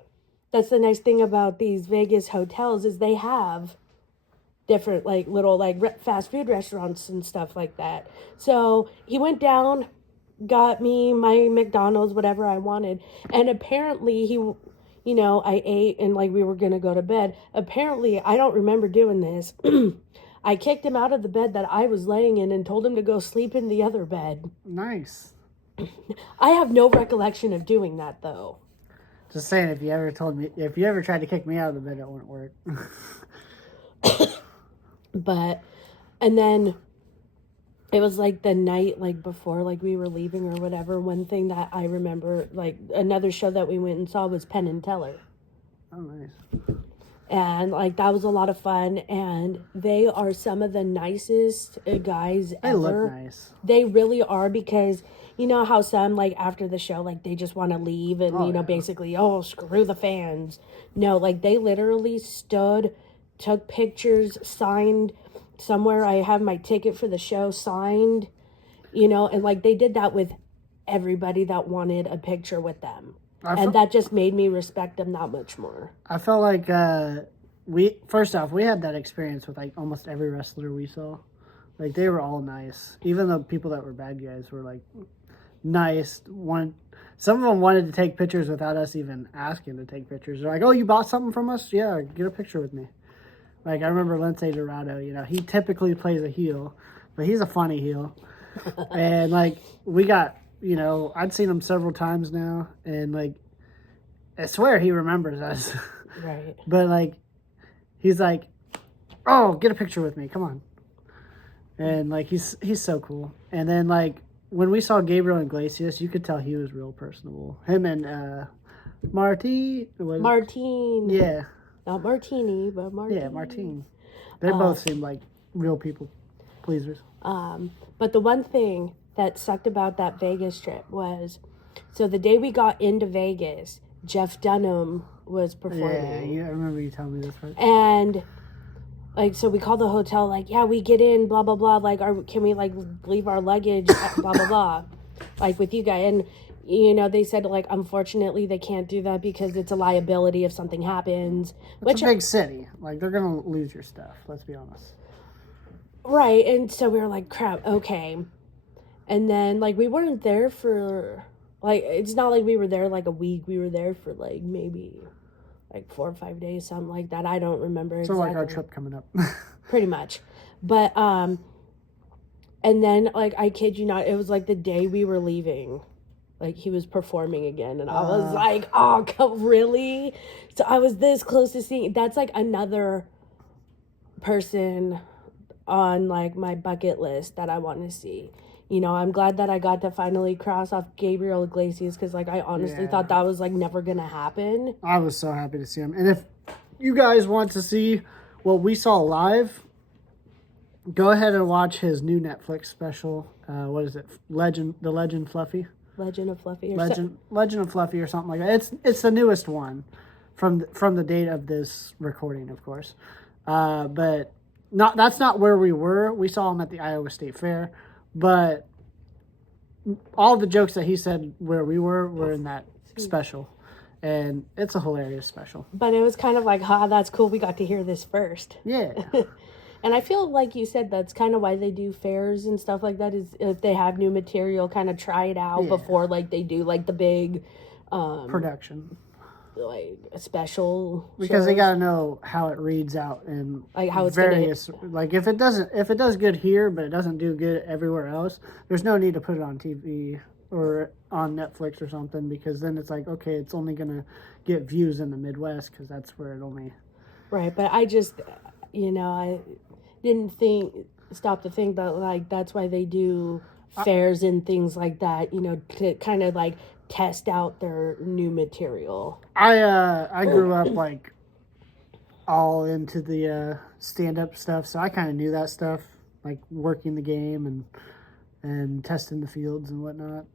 that's the nice thing about these Vegas hotels, is they have different, like, little, like, fast food restaurants and stuff like that. So he went down, got me my McDonald's, whatever I wanted. And apparently you know, I ate and, like, we were going to go to bed. Apparently, I don't remember doing this. I kicked him out of the bed that I was laying in and told him to go sleep in the other bed. Nice. I have no recollection of doing that, though. Just saying, if you ever tried to kick me out of the bed, it wouldn't work. But, and then it was like the night, like, before, like, we were leaving or whatever. One thing that I remember, like, another show that we went and saw was Penn and Teller. Oh, nice. And, like, that was a lot of fun. And they are some of the nicest guys ever. They look nice. They really are, because you know how some, like, after the show, like, they just want to leave and, you know, basically, "Oh, screw the fans." No, like, they literally stood, took pictures, signed somewhere. I have my ticket for the show signed, you know, and, like, they did that with everybody that wanted a picture with them. And that just made me respect them that much more. I felt like we had that experience with, like, almost every wrestler we saw. Like, they were all nice. Even the people that were bad guys were, like, nice. Some of them wanted to take pictures without us even asking to take pictures. They're like, "Oh, you bought something from us? Yeah, get a picture with me." Like, I remember Lindsay Dorado, you know, he typically plays a heel, but he's a funny heel. And, like, we got, you know, I'd seen him several times now, and, like, I swear he remembers us. Right. But like, he's like, oh, get a picture with me. Come on. And like, he's so cool. And then like, when we saw Gabriel Iglesias, you could tell he was real personable. Him and Martine. Martine. Yeah. Not Martini, but Martine. Yeah, Martine. They both seem like real people pleasers. But the one thing that sucked about that Vegas trip was, so the day we got into Vegas, Jeff Dunham was performing. Yeah, I remember you telling me this, right? And like, so we called the hotel, like, yeah, we get in, blah, blah, blah. Like, can we, like, leave our luggage, blah, blah, blah, like, with you guys. And, you know, they said, like, unfortunately, they can't do that because it's a liability if something happens. It's a big city. Like, they're going to lose your stuff, let's be honest. Right. And so we were like, crap, okay. And then, like, we weren't there for, like, it's not like we were there, like, a week. We were there for, like, maybe, like, 4 or 5 days, something like that. I don't remember exactly. So, like, our trip coming up. Pretty much. But, and then, like, I kid you not, it was, like, the day we were leaving. Like, he was performing again. And I was like, oh, really? So, I was this close to seeing, that's, like, another person on, like, my bucket list that I want to see. You know, I'm glad that I got to finally cross off Gabriel Iglesias because, like, I honestly thought that was, like, never going to happen. I was so happy to see him. And if you guys want to see what we saw live, go ahead and watch his new Netflix special. What is it? The Legend Fluffy? Legend of Fluffy. Or Legend of Fluffy or something like that. It's the newest one from the date of this recording, of course. But that's not where we were. We saw him at the Iowa State Fair. But all the jokes that he said where we were in that special. And it's a hilarious special. But it was kind of like, that's cool. We got to hear this first. Yeah. And I feel like you said that's kind of why they do fairs and stuff like that, is if they have new material, kind of try it out before, like, they do, like, the big production. Like, a special because shows. They got to know how it reads out in like how it's various like if it does good here but it doesn't do good everywhere else, there's no need to put it on TV or on Netflix or something, because then it's like, okay, it's only gonna get views in the Midwest because that's where it only right. But I just, you know, I didn't stop to think that, like, that's why they do fairs and things like that, you know, to kind of like test out their new material. I grew up like all into the stand-up stuff, so I kind of knew that stuff, like working the game and testing the fields and whatnot.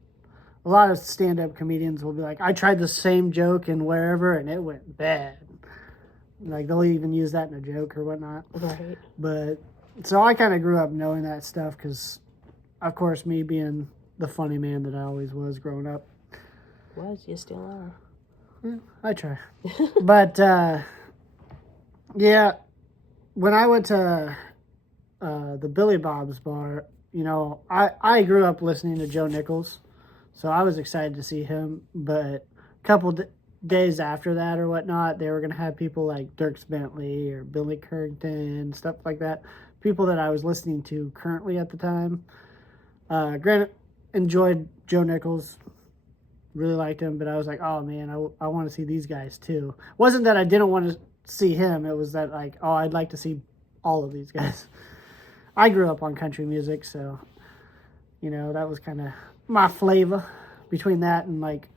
A lot of stand-up comedians will be like, I tried the same joke in wherever and it went bad. Like, they'll even use that in a joke or whatnot. Right. But so I kind of grew up knowing that stuff because, of course, me being the funny man that I always was growing up. You still are. Yeah, I try. But, yeah, when I went to the Billy Bob's bar, you know, I grew up listening to Joe Nichols, so I was excited to see him. But a couple days after that or whatnot, they were going to have people like Dierks Bentley or Billy Currington, stuff like that. People that I was listening to currently at the time. Granted, enjoyed Joe Nichols. Really liked him, but I was like, oh man, I want to see these guys too. Wasn't that I didn't want to see him, it was that like, oh, I'd like to see all of these guys. I grew up on country music, so, you know, that was kind of my flavor between that and like,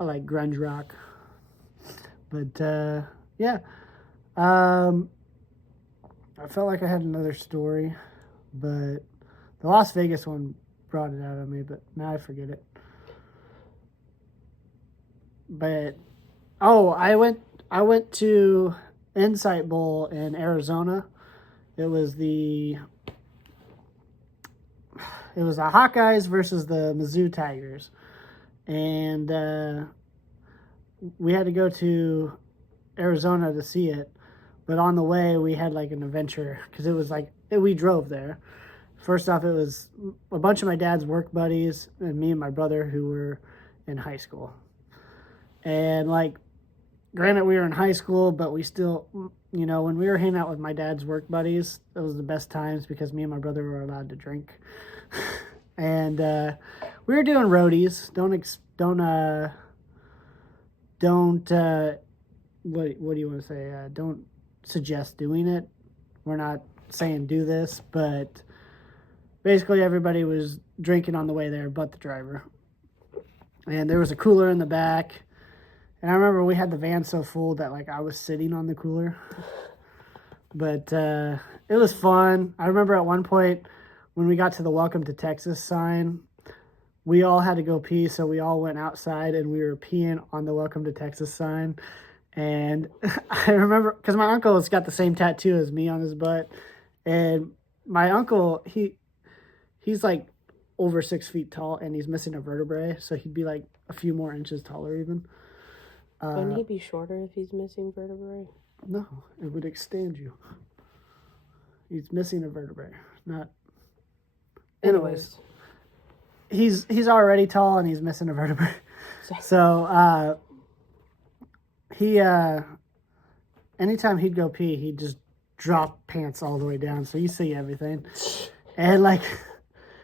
I like grunge rock. But yeah, I felt like I had another story, but the Las Vegas one brought it out of me, but now I forget it. But I went to Insight Bowl in Arizona. It was the Hawkeyes versus the Mizzou Tigers, and we had to go to Arizona to see it. But on the way, we had like an adventure because it was like we drove there. First off, it was a bunch of my dad's work buddies and me and my brother who were in high school. And, like, granted, we were in high school, but we still, you know, when we were hanging out with my dad's work buddies, it was the best times because me and my brother were allowed to drink. And we were doing roadies. don't what do you want to say? Don't suggest doing it. We're not saying do this, but basically everybody was drinking on the way there but the driver. And there was a cooler in the back. And I remember we had the van so full that like I was sitting on the cooler. But it was fun. I remember at one point when we got to the Welcome to Texas sign, we all had to go pee, so we all went outside and we were peeing on the Welcome to Texas sign. And I remember, because my uncle has got the same tattoo as me on his butt. And my uncle, he's like over 6 feet tall and he's missing a vertebrae, so he'd be like a few more inches taller even. Wouldn't he be shorter if he's missing vertebrae? No, it would extend you. He's missing a vertebrae. Not. Anyways, he's already tall and he's missing a vertebrae. So he anytime he'd go pee, he'd just drop pants all the way down, so you see everything. And like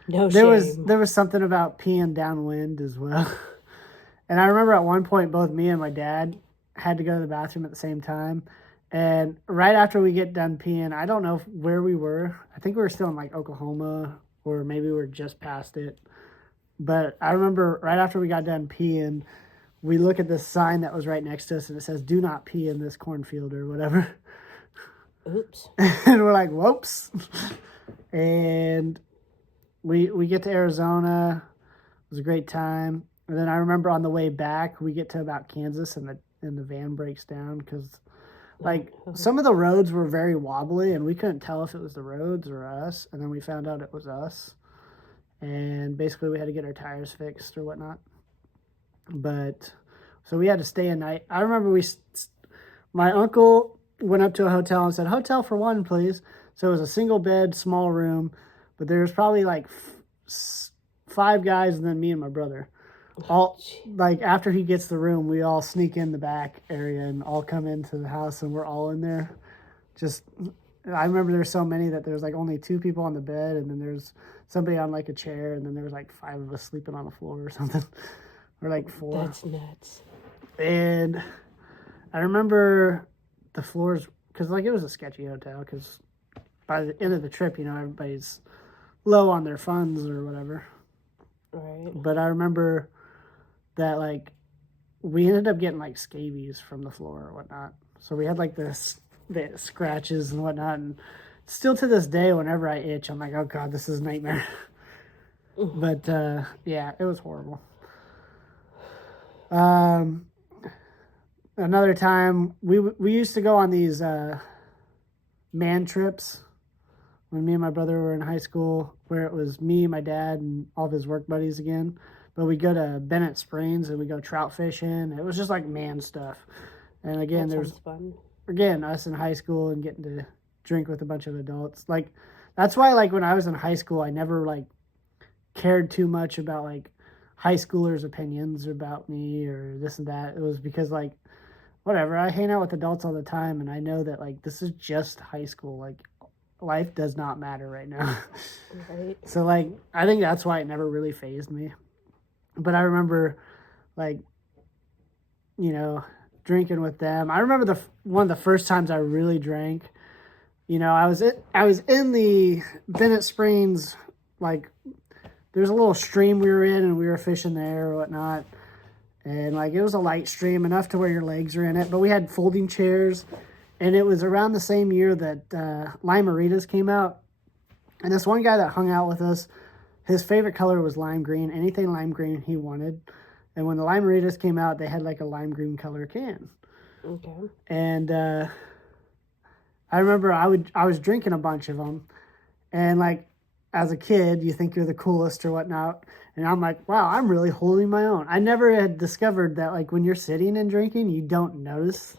no there shame. was something about peeing downwind as well. And I remember at one point both me and my dad had to go to the bathroom at the same time. And right after we get done peeing, I don't know where we were. I think we were still in like Oklahoma, or maybe we were just past it. But I remember right after we got done peeing, we look at this sign that was right next to us and it says, "Do not pee in this cornfield," or whatever. Oops. And we're like, whoops. And we get to Arizona. It was a great time. And then I remember on the way back, we get to about Kansas and the van breaks down because like some of the roads were very wobbly and we couldn't tell if it was the roads or us. And then we found out it was us. And basically we had to get our tires fixed or whatnot. But so we had to stay a night. I remember my uncle went up to a hotel and said, "Hotel for one, please." So it was a single bed, small room, but there was probably like 5 guys and then me and my brother. All like after he gets the room, we all sneak in the back area and all come into the house and we're all in there. Just I remember there's so many that there's like only 2 people on the bed and then there's somebody on like a chair and then there was like 5 of us sleeping on the floor or something. Or like 4. That's nuts. And I remember the floors, because like it was a sketchy hotel, because by the end of the trip, everybody's low on their funds or whatever. Right. But I remember that like we ended up getting like scabies from the floor or whatnot. So we had like the scratches and whatnot. And still to this day, whenever I itch, I'm like, oh God, this is a nightmare. But yeah, it was horrible. Another time we used to go on these man trips when me and my brother were in high school, where it was me, my dad, and all of his work buddies again. But we'd go to Bennett Springs and we'd go trout fishing. It was just like man stuff. And again, there's fun. Again us in high school and getting to drink with a bunch of adults. Like that's why like when I was in high school, I never like cared too much about like high schoolers' opinions about me or this and that. It was because like whatever, I hang out with adults all the time and I know that like this is just high school. Like life does not matter right now. Right. So like I think that's why it never really fazed me. But I remember like drinking with them. I remember one of the first times I really drank. I was in the Bennett Springs, like there's a little stream we were in and we were fishing there or whatnot. And like it was a light stream enough to where your legs are in it, but we had folding chairs. And it was around the same year that Lime-A-Ritas came out. And this one guy that hung out with us, his favorite color was lime green. Anything lime green he wanted. And when the Lime-A-Ritas came out, they had like a lime green color can. Okay. And I remember I was drinking a bunch of them. And like as a kid, you think you're the coolest or whatnot. And I'm like, wow, I'm really holding my own. I never had discovered that like when you're sitting and drinking, you don't notice.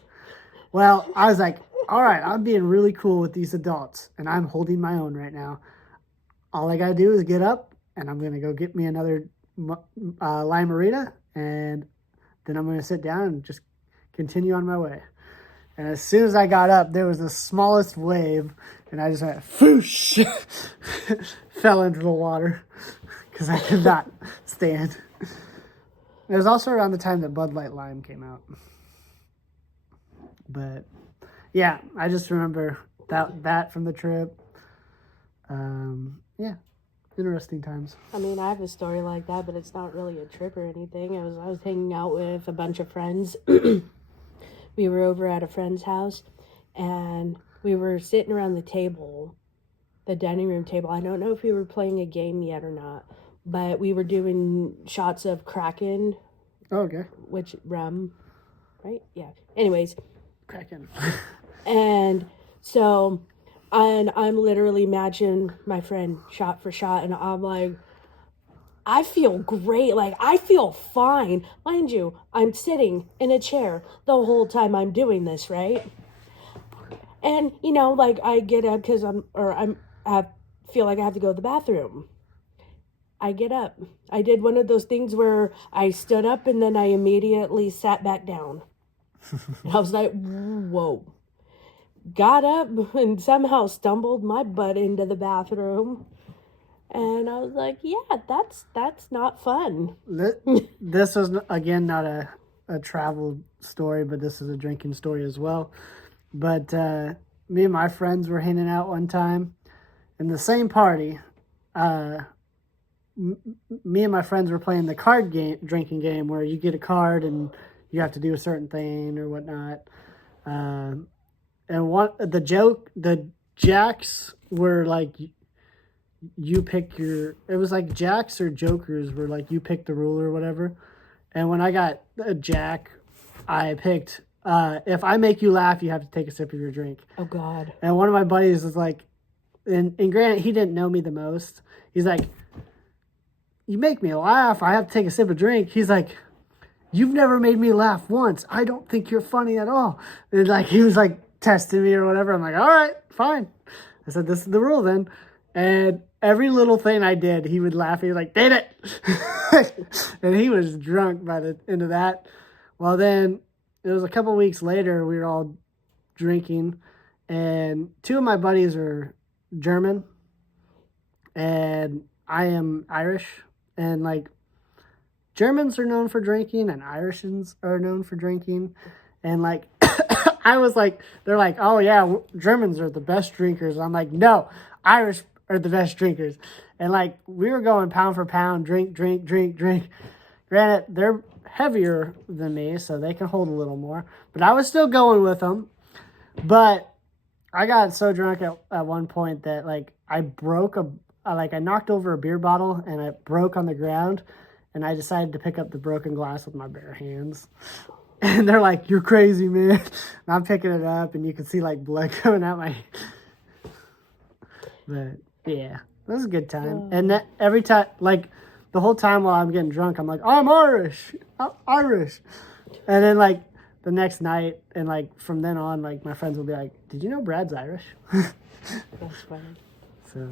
Well, I was like, all right, I'm being really cool with these adults, and I'm holding my own right now. All I got to do is get up, and I'm going to go get me another Lime-A-Rita, and then I'm going to sit down and just continue on my way. And as soon as I got up, there was the smallest wave, and I just went, whoosh, fell into the water because I could not stand. It was also around the time that Bud Light Lime came out. But yeah, I just remember that from the trip. Yeah, interesting times. I mean, I have a story like that, but it's not really a trip or anything. I was hanging out with a bunch of friends. We were over at a friend's house, and we were sitting around the table, the dining room table. I don't know if we were playing a game yet or not, but we were doing shots of Kraken, Oh, okay. which rum, right? Yeah. Anyways, Kraken. and so, and I'm literally matching my friend shot for shot, and I'm like, I feel great. Like, I feel fine. Mind you, I'm sitting in a chair the whole time I'm doing this, right? And, you know, like, I get up because I feel like I have to go to the bathroom. I get up. I did one of those things where I stood up and then I immediately sat back down. And I was like, whoa. Got up and somehow stumbled my butt into the bathroom. And I was like, yeah, that's not fun. This was, again, not a travel story, but this is a drinking story as well. But me and my friends were hanging out one time in the same party. Me and my friends were playing the card game, drinking game, where you get a card and you have to do a certain thing or whatnot. And the jacks were like, you pick it was like jacks or jokers were like, you pick the rule or whatever. And when I got a jack, I picked, if I make you laugh, you have to take a sip of your drink. Oh, God. And one of my buddies was like, and granted, he didn't know me the most. He's like, you make me laugh, I have to take a sip of drink. He's like, you've never made me laugh once. I don't think you're funny at all. And like, he was like testing me or whatever. I'm like, all right, fine. I said, this is the rule then. And every little thing I did, he would laugh. He was like, did it. And he was drunk by the end of that. Well, then it was a couple weeks later, we were all drinking. And two of my buddies are German. And I am Irish. And like, Germans are known for drinking and Irishans are known for drinking. And like, I was like, they're like, oh yeah, Germans are the best drinkers. I'm like, no, Irish are the best drinkers. And like, we were going pound for pound, drink. Granted, they're heavier than me, so they can hold a little more. But I was still going with them. But I got so drunk at one point that like, I knocked over a beer bottle and it broke on the ground. And I decided to pick up the broken glass with my bare hands. And they're like, you're crazy, man. And I'm picking it up, and you can see, like, blood coming out my... But, yeah, it was a good time. And every time, like, the whole time while I'm getting drunk, I'm like, I'm Irish. I'm Irish. And then, like, the next night, and, like, from then on, like, my friends will be like, did you know Brad's Irish? That's funny. So,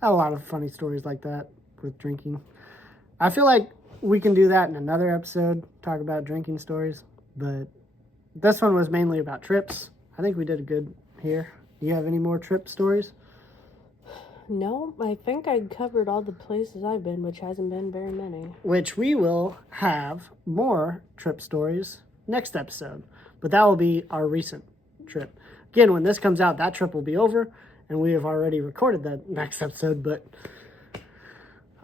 I have a lot of funny stories like that with drinking. I feel like we can do that in another episode, talk about drinking stories, but this one was mainly about trips. I think we did a good here. Do you have any more trip stories? No, I think I covered all the places I've been, which hasn't been very many. Which we will have more trip stories next episode, but that will be our recent trip. Again, when this comes out, that trip will be over, and we have already recorded that next episode, but...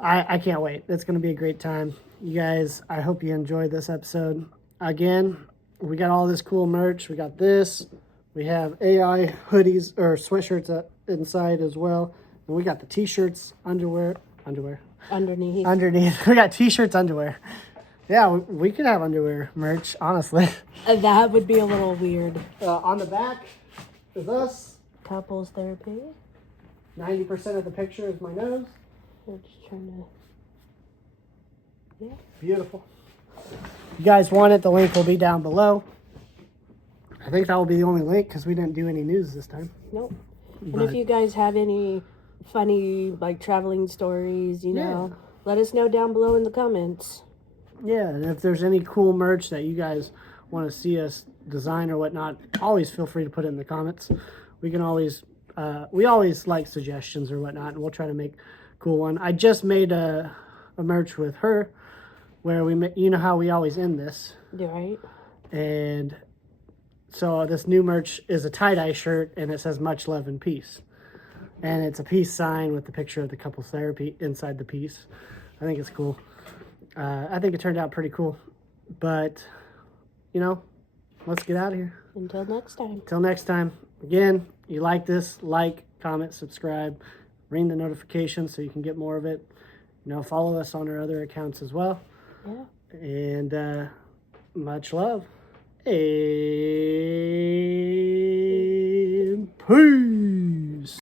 I can't wait. It's going to be a great time. You guys, I hope you enjoyed this episode. Again, we got all this cool merch. We got this. We have AI hoodies or sweatshirts inside as well. And we got the t-shirts, underwear. Underneath. We got t-shirts, underwear. Yeah, we could have underwear merch, honestly. That would be a little weird. On the back is us. Couples therapy. 90% of the picture is my nose. I'm just trying to... Yeah. Beautiful. If you guys want it, the link will be down below. I think that will be the only link because we didn't do any news this time. Nope. And if you guys have any funny, like, traveling stories, you know, let us know down below in the comments. Yeah, and if there's any cool merch that you guys want to see us design or whatnot, always feel free to put it in the comments. We can always, we always like suggestions or whatnot, and we'll try to make cool one. I just made a merch with her where you know how we always end this. Right. And so this new merch is a tie-dye shirt, and it says much love and peace. And it's a peace sign with the picture of the couples therapy inside the peace. I think it's cool. I think it turned out pretty cool. But, let's get out of here. Until next time. Until next time. Again, you like this, like, comment, subscribe, ring the notifications so you can get more of it. Follow us on our other accounts as well. Yeah. And much love. And peace.